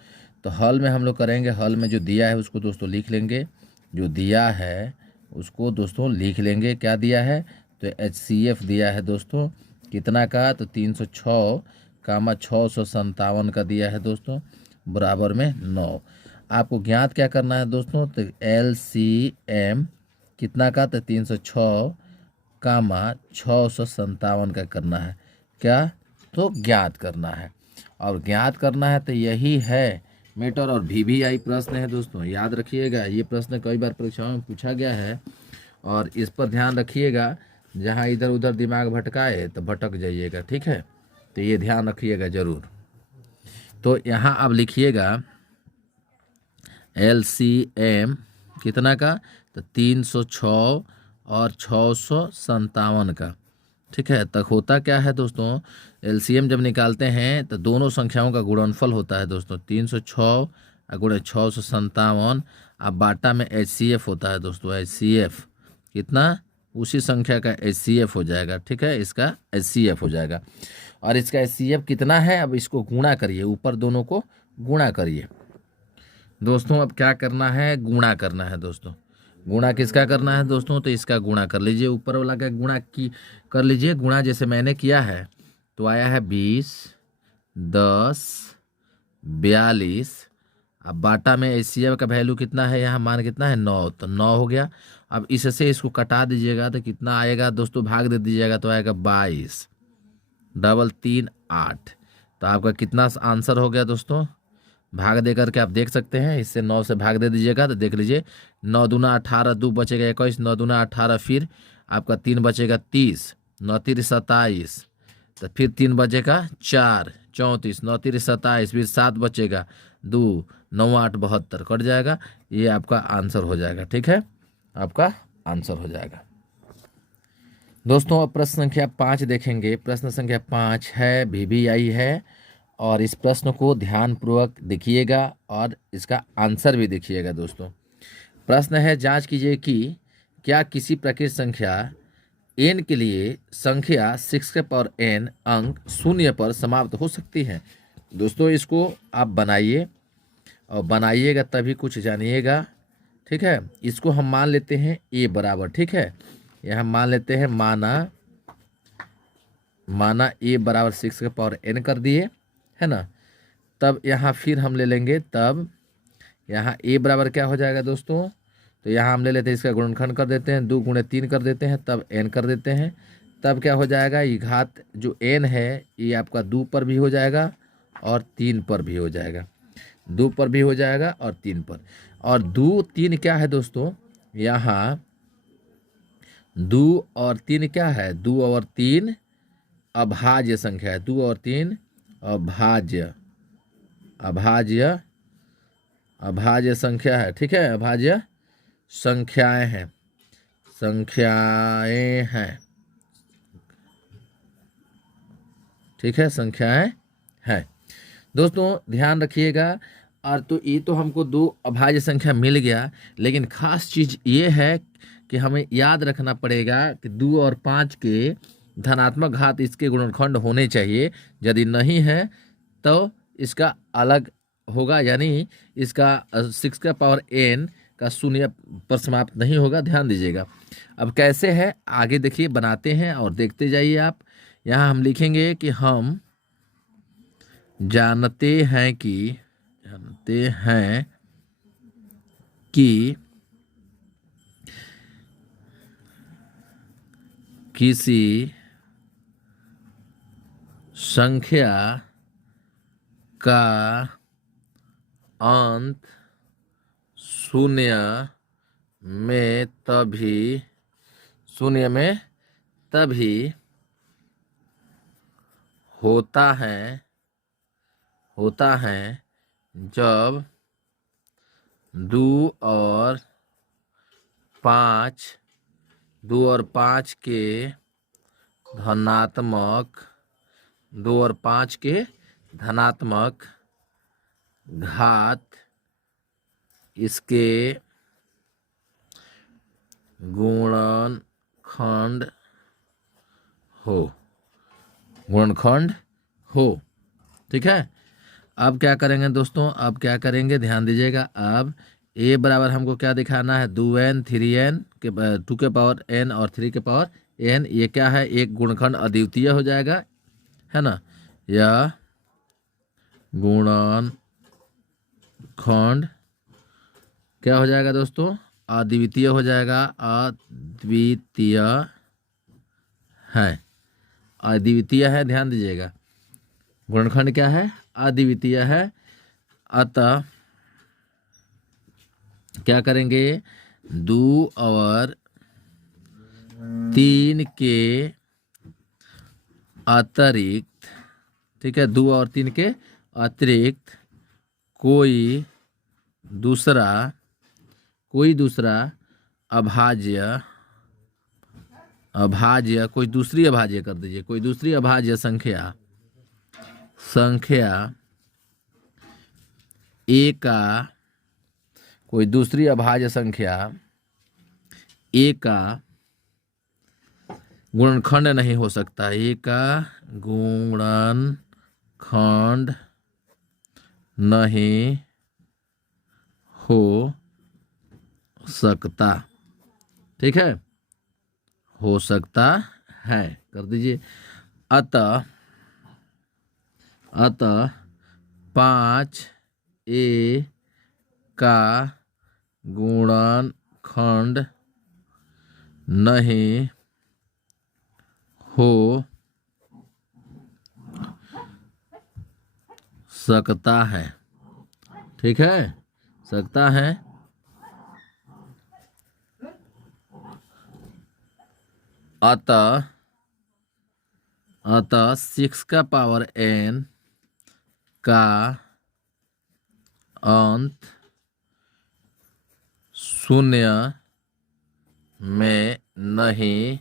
तो हल में हम लोग करेंगे। हल में जो दिया है उसको दोस्तों लिख लेंगे। जो दिया है उसको दोस्तों लिख लेंगे। क्या दिया है, तो HCF दिया है दोस्तों कितना का, तो 306 कामा 657 का दिया है दोस्तों, बराबर में 9। आपको ज्ञात क्या करना है दोस्तों, तो LCM कितना का, तो 306 कामा 657 का करना है। क्या, तो ज्ञात करना है। और ज्ञात करना है तो यही है मीटर और VVI प्रश्न है दोस्तों, याद रखिएगा। ये प्रश्न कई बार परीक्षाओं में पूछा गया है और इस पर ध्यान रखिएगा। जहाँ इधर उधर दिमाग भटकाए तो भटक जाइएगा। ठीक है, तो ये ध्यान रखिएगा ज़रूर। तो यहाँ अब लिखिएगा LCM कितना का, तो 306 और 657 का। ठीक है, तक होता क्या है दोस्तों, LCM जब निकालते हैं तो दोनों संख्याओं का गुणनफल होता है दोस्तों। 306 गुणे 657। अब बाटा में HCF होता है दोस्तों। HCF कितना, उसी संख्या का HCF हो जाएगा। ठीक है, इसका HCF हो जाएगा। और इसका HCF कितना है, अब इसको गुणा करिए, ऊपर दोनों को गुणा करिए दोस्तों। अब क्या करना है, गुणा करना है दोस्तों। गुणा किसका करना है दोस्तों, तो इसका गुणा कर लीजिए, ऊपर वाला का गुणा की कर लीजिए। गुणा जैसे मैंने किया है तो आया है 20, 10, 42। अब बाटा में HCF का वैल्यू कितना है, यहाँ मान कितना है 9, तो 9 हो गया। अब इससे इसको कटा दीजिएगा तो कितना आएगा दोस्तों, भाग दे दीजिएगा तो आएगा 22, डबल 3 8। तो आपका कितना आंसर हो गया दोस्तों, भाग दे करके आप देख सकते हैं, इससे 9 से भाग दे दीजिएगा तो देख लीजिए 9 दूना 18, 2 बचेगा 21, 9 दूना 18, फिर आपका 3 बचेगा 30, 9 3 27, तो फिर 3 बचेगा 4 34, 9 3 27, फिर 7 बचेगा 2 9 8 72, कट जाएगा। ये आपका आंसर हो जाएगा। ठीक है, आपका आंसर हो जाएगा दोस्तों। अब प्रश्न संख्या 5 देखेंगे। प्रश्न संख्या 5 है, VBI है, और इस प्रश्न को ध्यानपूर्वक देखिएगा और इसका आंसर भी देखिएगा दोस्तों। प्रश्न है, जांच कीजिए कि क्या किसी प्रकृत संख्या n के लिए संख्या 6 के पावर n अंक 0 पर समाप्त हो सकती है। दोस्तों इसको आप बनाइए और बनाइएगा तभी कुछ जानिएगा। ठीक है, इसको हम मान लेते हैं a बराबर। ठीक है, यहाँ मान लेते हैं माना a बराबर 6 के पावर n कर दिए, है ना। तब यहाँ फिर हम ले लेंगे, तब यहाँ a बराबर क्या हो जाएगा दोस्तों, तो यहाँ हम ले लेते हैं इसका गुणनखंड कर देते हैं, 2 गुणे 3 कर देते हैं, तब n कर देते हैं। तब क्या हो जाएगा, ये घात जो n है ये आपका 2 पर भी हो जाएगा और 3 पर भी हो जाएगा, 2 पर भी हो जाएगा और 3 पर। और 2 3 क्या है दोस्तों, यहाँ 2 और 3 क्या है, 2 और 3 अभाज्य संख्या है, 2 और 3 अभाज्य संख्या है। ठीक है, अभाज्य संख्याएं हैं। ठीक है, संख्याएं हैं दोस्तों, ध्यान रखिएगा। और तो ये तो हमको 2 अभाज्य संख्या मिल गया, लेकिन खास चीज ये है कि हमें याद रखना पड़ेगा कि 2 और 5 के धनात्मक घात इसके गुणनखंड होने चाहिए। यदि नहीं है तो इसका अलग होगा, यानी इसका 6 का पावर n का 0 पर समाप्त नहीं होगा। ध्यान दीजिएगा। अब कैसे है आगे देखिए, बनाते हैं और देखते जाइए आप। यहाँ हम लिखेंगे कि हम जानते हैं कि किसी संख्या का अंत 0 में तभी होता है जब 2 और 5 के धनात्मक घात इसके गुणनखंड हो। ठीक है, अब क्या करेंगे दोस्तों, अब क्या करेंगे ध्यान दीजिएगा। अब a बराबर हमको क्या दिखाना है, 2n 3n के 2 के पावर n और 3 के पावर n। ये क्या है, एक गुणनखंड अद्वितीय हो जाएगा, है ना। यह गुणनखंड क्या हो जाएगा दोस्तों, अद्वितीय हो जाएगा। अद्वितीय है, ध्यान दीजिएगा। गुणनखंड क्या है, अद्वितीय है। अतः क्या करेंगे, 2 और 3 के अतिरिक्त, ठीक है, 2 और 3 के अतिरिक्त कोई दूसरा अभाज्य कोई दूसरी अभाज्य कर दीजिए, कोई दूसरी अभाज्य संख्या ए का, कोई दूसरी अभाज्य संख्या ए का गुणनखंड नहीं हो सकता, ए का गुणनखंड नहीं हो सकता। ठीक है, हो सकता है कर दीजिए। अतः अतः 5a का गुणनखंड नहीं हो सकता है। ठीक है, सकता है। अतः 6 का पावर n का अंत 0 में नहीं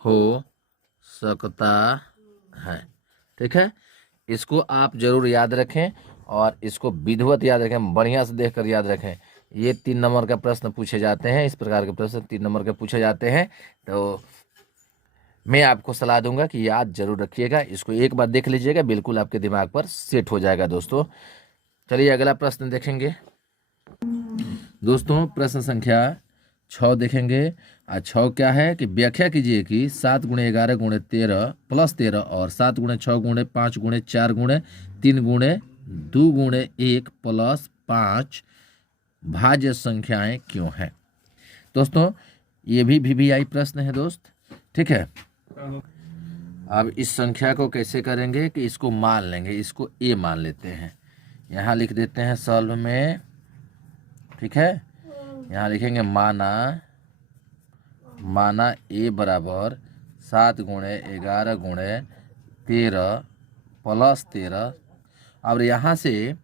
हो सकता है। ठीक है, इसको आप जरूर याद रखें और इसको विधिवत याद रखें, बढ़िया से देखकर याद रखें। ये 3 नंबर का प्रश्न पूछे जाते हैं, इस प्रकार के प्रश्न 3 नंबर के पूछे जाते हैं। तो मैं आपको सलाह दूंगा कि याद जरूर रखिएगा, इसको एक बार देख लीजिएगा, बिल्कुल आपके दिमाग पर सेट हो जाएगा दोस्तों। चलिए अगला प्रश्न देखेंगे दोस्तों। प्रश्न संख्या 6 देखेंगे। 6 क्या है कि व्याख्या कीजिए कि 7 × 11 × 13 + 13 और 7 × 6 × 5 × 4 × 3 × 2 × 1 + 5 भाज्य संख्याएं क्यों हैं। दोस्तों ये भी VVI प्रश्न है दोस्त। ठीक है, अब इस संख्या को कैसे करेंगे कि इसको मान लेंगे, इसको a मान लेते हैं, यहाँ लिख देते हैं सॉल्व में। ठीक है, यहाँ लिखेंगे माना a बराबर 7 × 11 × 13 + 13। अब यहाँ से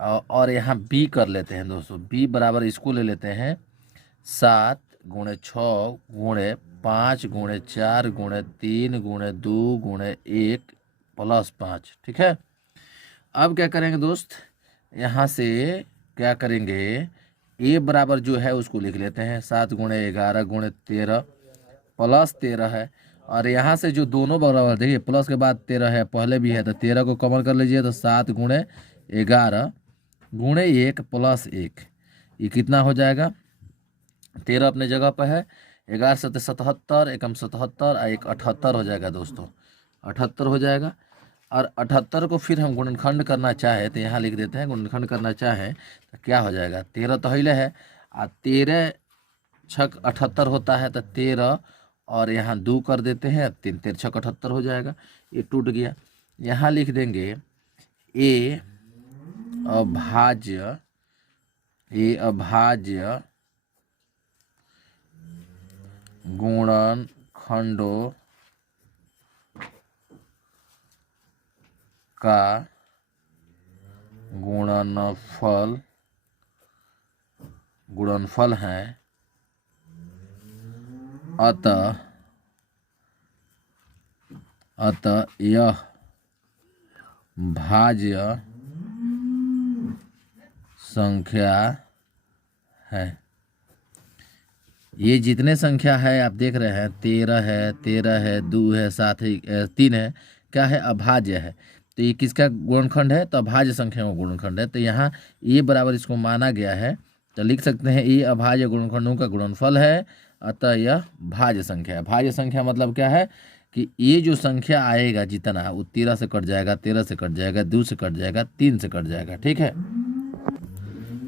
और यहाँ b कर लेते हैं दोस्तों। b बराबर इसको ले लेते हैं 7 × 6 × 5 × 4 × 3 × 2 × 1 + 5। ठीक है, अब क्या करेंगे दोस्त, यहाँ से क्या करेंगे, a बराबर जो है उसको लिख लेते हैं 7 × 11 × 13 + 13 है। और यहाँ से जो दोनों बराबर, देखिए प्लस के बाद 13 है, पहले भी है, तो 13 को कॉमन कर लीजिए, तो 7 × 11 × 1 + 1, ये कितना हो जाएगा, 13 अपने जगह पर है, 11 × 7 = 77, एकम 77 और 1 78 हो जाएगा दोस्तों, 78 हो जाएगा। और 78 को फिर हम गुणनखंड करना चाहे तो यहाँ लिख देते हैं, गुणनखंड करना चाहें तो क्या हो जाएगा, 13 तो हिले है, 13 छक 78 होता है, तो 13 और यहाँ 2 कर देते हैं, 3 13 छक 78 हो जाएगा, ये टूट गया। यहाँ लिख देंगे a अभाज्य गुणनखंडों का गुणनफल है, अतः यह भाज्य संख्या है। ये जितने संख्या है आप देख रहे हैं, 13 है, 2 है, 7 है, 3 है, क्या है, अभाज्य है। तो ये किसका गुणनखंड है, तो अभाज्य संख्या का गुणनखंड है। तो यहाँ a बराबर इसको माना गया है, तो लिख सकते हैं a अभाज्य गुणनखंडों का गुणनफल है, अतः यह भाज्य संख्या है। भाज्य संख्या मतलब क्या है कि ये जो संख्या आएगा जितना, वो 13 से कट जाएगा, 13 से कट जाएगा, 2 से कट जाएगा, 3 से कट जाएगा। ठीक है,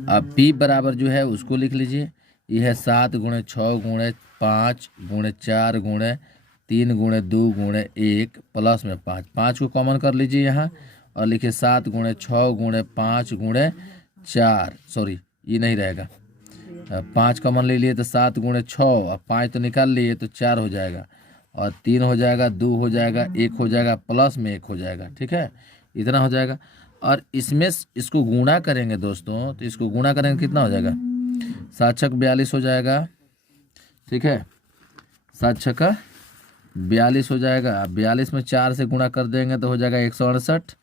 अब p बराबर जो है उसको लिख लीजिए, यह है 7 × 6 × 5 × 4 × 3 × 2 × 1 प्लस में 5, 5 को कॉमन कर लीजिए यहाँ और लिखिए 7 × 6 × 5 × 4, सॉरी ये नहीं रहेगा, 5 कॉमन ले लिए तो 7 × 6 और 5 तो निकाल लिए तो 4 हो जाएगा, और 3 हो जाएगा, 2 हो जाएगा, 1 हो जाएगा, प्लस में 1 हो जाएगा। ठीक है, इतना हो जाएगा। और इसमें इसको गुणा करेंगे दोस्तों, तो इसको गुणा करेंगे कितना हो जाएगा, 7 छक 42 हो जाएगा। ठीक है, 7 छक्का 42 हो जाएगा। 42 में 4 से गुणा कर देंगे तो हो जाएगा 168,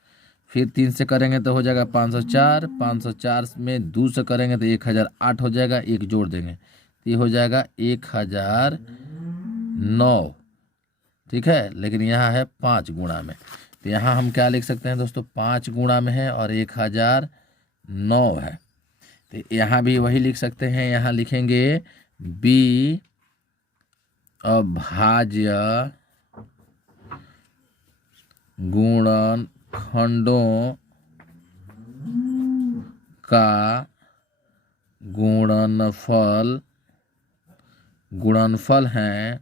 फिर 3 से करेंगे तो हो जाएगा 504, 504 में 2 से करेंगे तो 1008 हो जाएगा, 1 जोड़ देंगे तो ये हो जाएगा 1009। ठीक है, लेकिन यहाँ है 5 गुणा में, तो यहाँ हम क्या लिख सकते हैं दोस्तों, 5 गुणा में है और 1009 है, तो यहाँ भी वही लिख सकते हैं। यहाँ लिखेंगे b अभाज्य गुणनखंडों का गुणनफल है,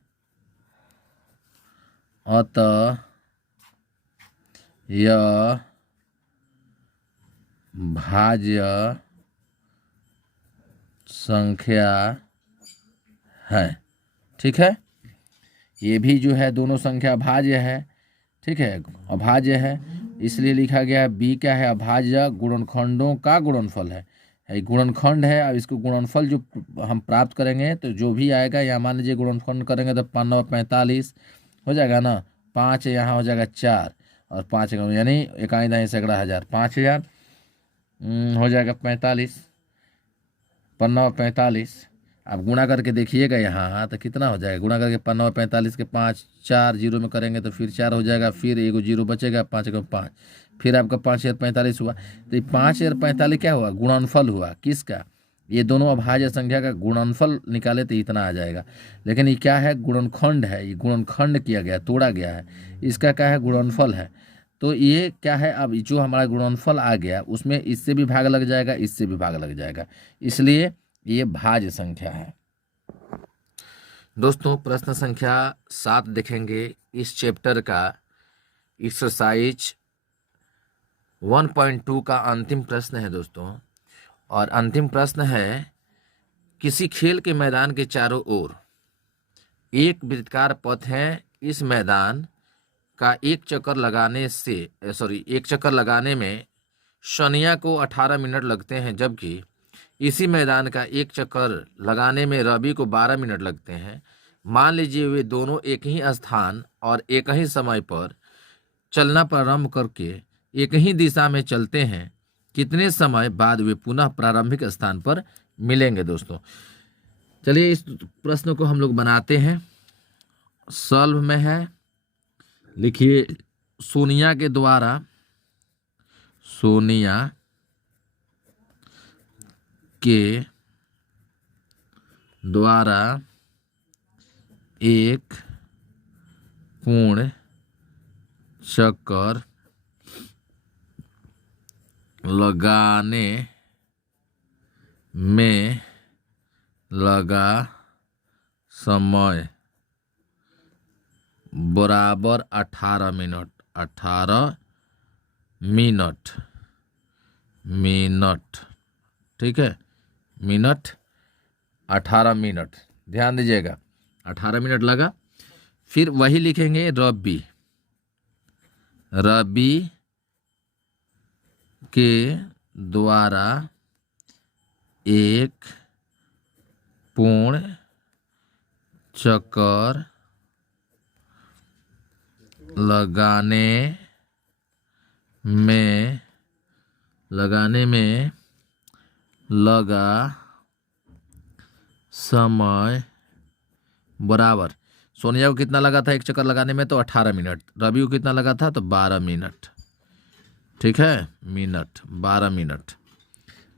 अतः यह भाज्य संख्या है। ठीक है, ये भी जो है दोनों संख्या भाज्य है। ठीक है, अभाज्य है, इसलिए लिखा गया बी क्या है, अभाज्य गुणनखंडों का गुणनफल है। गुणनखंड है, अब इसको गुणनफल जो हम प्राप्त करेंगे तो जो भी आएगा, यहाँ मान लीजिए गुणनखंड करेंगे तो 5 9 45 हो जाएगा ना, 5 यहाँ हो जाएगा 4 और 5 यानी इकाई दाई सैकड़ा हज़ार, 5000 हो जाएगा 45, 5 9 45। अब गुणा करके देखिएगा यहाँ तो कितना हो जाएगा, गुणा करके 5 9 45 के 5 4 जीरो में करेंगे तो फिर 4 हो जाएगा, फिर एगो जीरो बचेगा, 5 को 5, फिर आपका 5045 हुआ। तो ये 5045 क्या हुआ, गुणनफल हुआ किसका, ये दोनों अभाज्य संख्या का गुणनफल निकाले तो इतना आ जाएगा। लेकिन ये क्या है, गुणनखंड है, ये गुणनखंड किया गया, तोड़ा गया है, इसका क्या है, गुणनफल है। तो ये क्या है, अब जो हमारा गुणनफल आ गया उसमें इससे भी भाग लग जाएगा, इससे भी भाग लग जाएगा, इसलिए ये भाज्य संख्या है। दोस्तों प्रश्न संख्या 7 देखेंगे, इस चैप्टर का एक्सरसाइज 1.2 का अंतिम प्रश्न है दोस्तों। और अंतिम प्रश्न है, किसी खेल के मैदान के चारों ओर एक वृत्ताकार पथ है, इस मैदान का एक चक्कर लगाने में शनिया को 18 मिनट लगते हैं, जबकि इसी मैदान का एक चक्कर लगाने में रवि को 12 मिनट लगते हैं। मान लीजिए वे दोनों एक ही स्थान और एक ही समय पर चलना प्रारंभ करके एक ही दिशा में चलते हैं, कितने समय बाद वे पुनः प्रारंभिक स्थान पर मिलेंगे। दोस्तों चलिए इस प्रश्न को हम लोग बनाते हैं, सॉल्व में है। लिखिए, सोनिया के द्वारा एक पूर्ण चक्कर लगाने में लगा समय बराबर 18 मिनट। 18 मिनट, ठीक है, मिनट 18 मिनट, ध्यान दीजिएगा 18 मिनट लगा। फिर वही लिखेंगे, रवि के द्वारा एक पूर्ण चक्कर लगाने में लगा समय बराबर, सोनिया को कितना लगा था एक चक्कर लगाने में, तो 18 मिनट, रवि को कितना लगा था, तो 12 मिनट। ठीक है, मिनट 12 मिनट,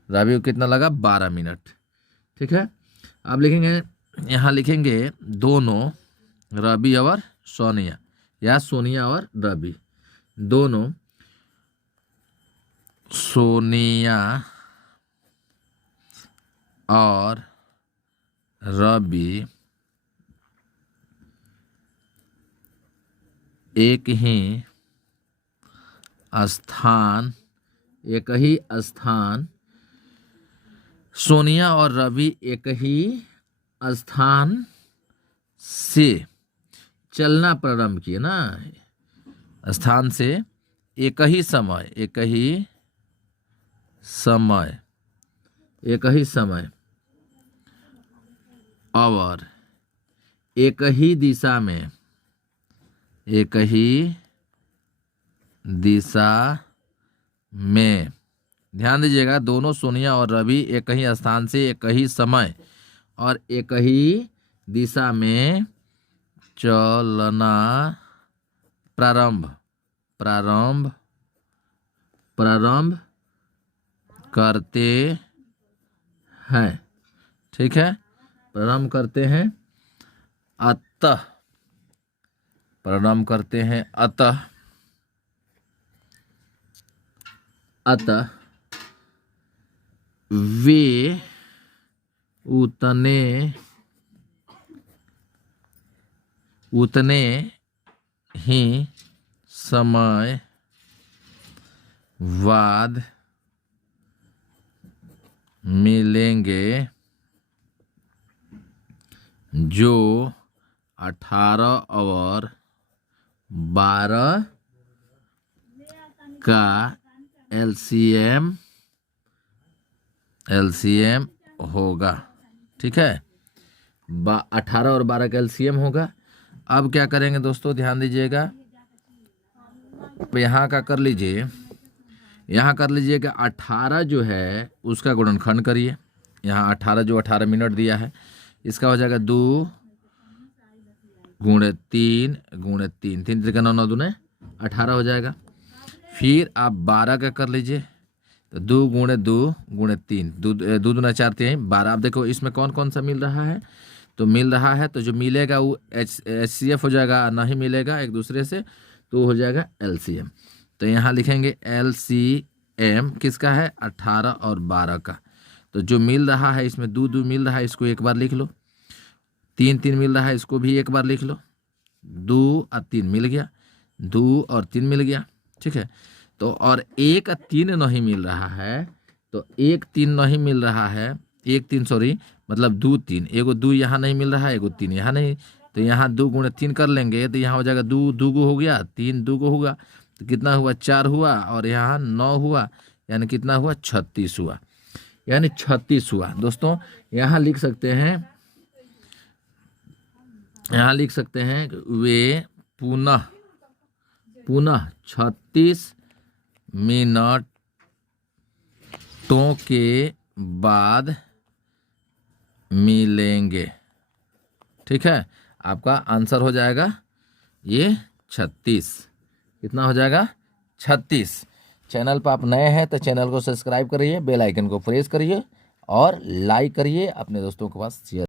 रवि को कितना लगा, 12 मिनट। ठीक है, अब लिखेंगे, यहाँ लिखेंगे दोनों रवि और सोनिया, या सोनिया और रवि, दोनों सोनिया और रवि एक ही स्थान, सोनिया और रवि एक ही स्थान से चलना प्रारंभ किए ना, स्थान से एक ही समय और एक ही दिशा में, ध्यान दीजिएगा, दोनों सोनिया और रवि एक ही स्थान से एक ही समय और एक ही दिशा में चलना प्रारंभ करते हैं। ठीक है, प्रारंभ करते हैं, अतः अतः वे उतने ही समय बाद मिलेंगे जो 18 और 12 का एलसीएम होगा। ठीक है, 18 और 12 का एलसीएम होगा। अब क्या करेंगे दोस्तों, ध्यान दीजिएगा, यहाँ का कर लीजिए, यहाँ कर लीजिए कि 18 जो है उसका गुणनखंड करिए। यहाँ 18 जो 18 मिनट दिया है, इसका हो जाएगा 2 गुणे 3 गुणे 3, 3 त्रिका 9, 9 दूने 18 हो जाएगा। फिर आप 12 का कर लीजिए, तो 2 गुणे 2 गुणे 3, 2 दूना 4 3 12। आप देखो इसमें कौन कौन सा मिल रहा है, तो मिल रहा है, तो जो मिलेगा वो HCF हो जाएगा, नहीं मिलेगा एक दूसरे से तो हो जाएगा LCM। तो यहाँ लिखेंगे LCM किसका है, 18 और 12 का। तो जो मिल रहा है इसमें 2 2 मिल रहा है, इसको एक बार लिख लो। 3 3 मिल रहा है, इसको भी एक बार लिख लो। 2 और 3 मिल गया, 2 और 3 मिल गया। ठीक है, तो और 1 और 3 नहीं मिल रहा है, तो 1 3 नहीं मिल रहा है, 1 3 सॉरी मतलब 2 3, एगो 2 यहाँ नहीं मिल रहा है, एगो 3 यहाँ नहीं, तो यहाँ 2 गुणे 3 कर लेंगे, तो यहाँ हो जाएगा 2 2 गो हो गया, 3 2 गो होगा, तो कितना हुआ 4 हुआ, और यहाँ 9 हुआ, यानी कितना हुआ 36 हुआ, यानी 36 हुआ। दोस्तों यहाँ लिख सकते हैं, यहाँ लिख सकते हैं वे पुनः 36 मिनटों के बाद मिलेंगे। ठीक है, आपका आंसर हो जाएगा ये 36। कितना हो जाएगा 36। चैनल पर आप नए हैं तो चैनल को सब्सक्राइब करिए, बेल आइकन को प्रेस करिए और लाइक करिए, अपने दोस्तों के पास शेयर